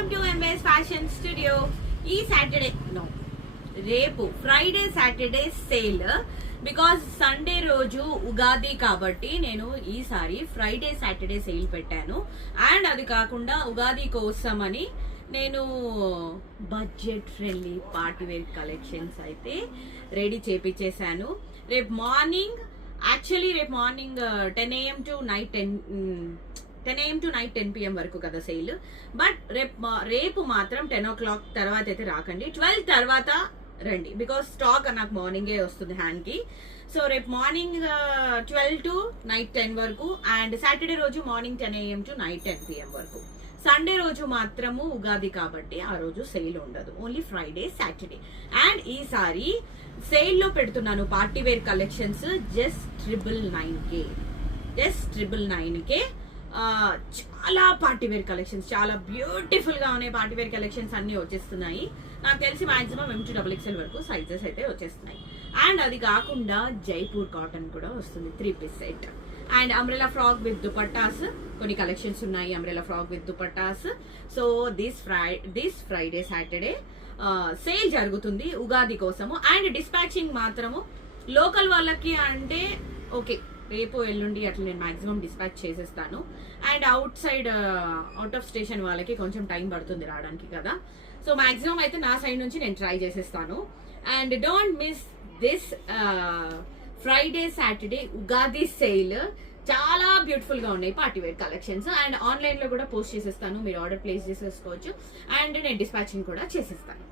Welcome to MS fashion studio. ఈ Saturday రేపు Friday Saturday sale, because Sunday రోజు ఉగాది కాబట్టి నేను ఈసారి ఫ్రైడే సాటర్డే సేల్ పెట్టాను. అండ్ అది కాకుండా ఉగాది కోసం అని నేను budget friendly party wear collections అయితే రెడీ చేపించేశాను. రేపు morning 10 AM to night 10 PM వరకు కదా సేల్. బట్ రేపు మాత్రం 10 o'clock తర్వాత అయితే రాకండి, 12 తర్వాత రండి, బికాస్ స్టాక్ నాకు మార్నింగే వస్తుంది హ్యాండ్ కి. సో రేపు మార్నింగ్ 12 టు నైట్ 10 వరకు, అండ్ సాటర్డే రోజు morning 10 AM to night 10 PM వరకు. సండే రోజు మాత్రము ఉగాది కాబట్టి ఆ రోజు సేల్ ఉండదు, ఓన్లీ ఫ్రైడే సాటర్డే. అండ్ ఈసారి సేల్ లో పెడుతున్నాను party wear collections just 999K. చాలా పార్టీ వేర్ కలెక్షన్స్, చాలా బ్యూటిఫుల్ గా ఉన్నాయి. పార్టీ వేర్ కలెక్షన్స్ అన్ని వచ్చేస్తున్నాయి. నాకు తెలిసి మాక్సిమం M2XXL వరకు సైజెస్ అయితే వచ్చేస్తున్నాయి. అండ్ అది కాకుండా జైపూర్ కాటన్ కూడా వస్తుంది 3 piece set. And umbrella frock with dupattas కొన్ని కలెక్షన్స్ ఉన్నాయి. Umbrella frock with dupattas. So this Friday Saturday sale జరుగుతుంది ఉగాది కోసము. అండ్ డిస్పాచింగ్ మాత్రము లోకల్ వాళ్ళకి అంటే ఓకే, రేపు ఎల్లుండి అట్లా నేను మాక్సిమం డిస్పాచ్ చేసేస్తాను. అండ్ అవుట్ ఆఫ్ స్టేషన్ వాళ్ళకి కొంచెం టైం పడుతుంది రావడానికి కదా. సో మాక్సిమం అయితే నా సైడ్ నుంచి నేను ట్రై చేసేస్తాను. And don't miss this Friday Saturday Ugadi sale. చాలా బ్యూటిఫుల్ గా ఉన్నాయి party wear collections. And online లో కూడా పోస్ట్ చేసేస్తాను, మీరు ఆర్డర్ ప్లేస్ చేసేసుకోవచ్చు. అండ్ నేను డిస్పాచింగ్ కూడా చేసేస్తాను.